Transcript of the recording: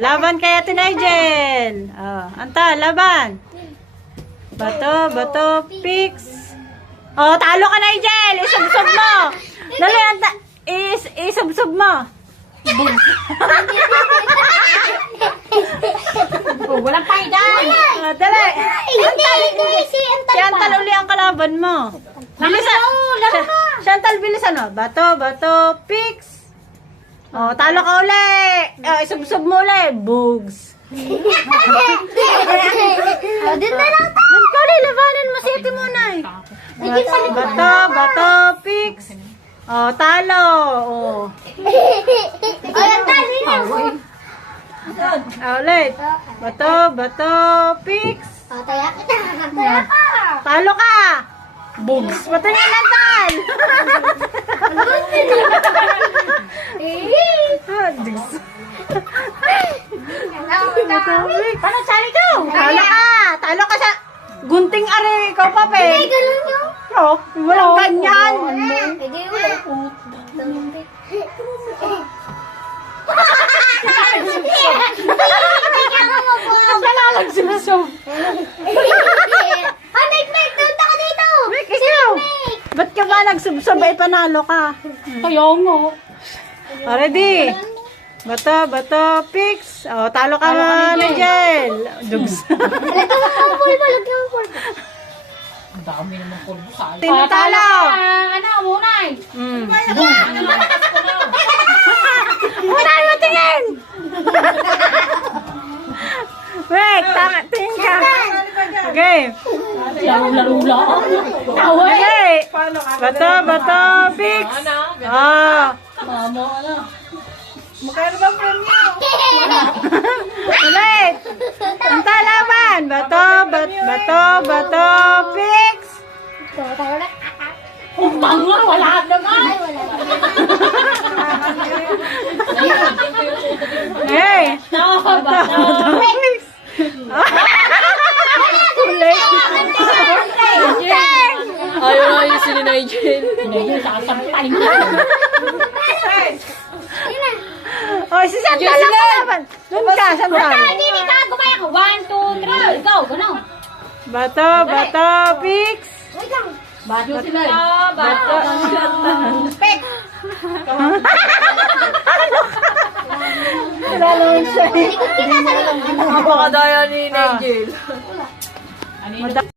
Laban kay Ate Nigel. Anta, laban. Bato, picks. Talo ka, Nigel. Isubsob mo. Dali, Anta. Isubsob mo. Walang paidan. Dali. Si Si Antal uli ang kalaban mo. Bilisan. Chantal, bilisan mo. Bato, picks. Talo ka uli. Isubsob mo uli. Bugs. Dito na lang. Doon ka ulit. Labanan mo si Ate Munay. Bato, picks. Talo. Ayan, tali niya. Ulit. Bato, picks. Taya kita. Taya ka. Talo ka. Bugs. Patingin ng tal. Bugs. Paano sali ko? Talo ka sa gunting are. Ikaw pa, pe. Ay, ganun yun. Walang ganyan. Pwede ulit. Nagsusub. Meg, doon ka dito. Meg, ikaw. Ba't ka ba nagsubsob? Panalo ka. Kaya nga. Ready? Bato, picks. Talo ka na, Nigel. Dugs. Lagyan mo ang pulbo. Ang dami naman pulbo sa akin. Tinatalo. Munay. Munay mo tingin. Wait, tingin ka. Okay. Laro lang. Away. Okay. Bato, picks. Mamo, Magkano bang premyo? Ulit. Ang talaban. Bato, picks. Utang nga, wala naman. Hey. Bato, Picks. Ulit. Ayaw si Nigel. Nigel, sasampaling ko. Si Chantal ang kalaban. Doon ka, Chantal. Hindi ka gumaya ka. 1, 2, 3. Go, gano'n. Bato, picks. Bato sila. Bato. Pek. Lalawin siya. Ikot kita sa likod. Napakadaya ni Nigel.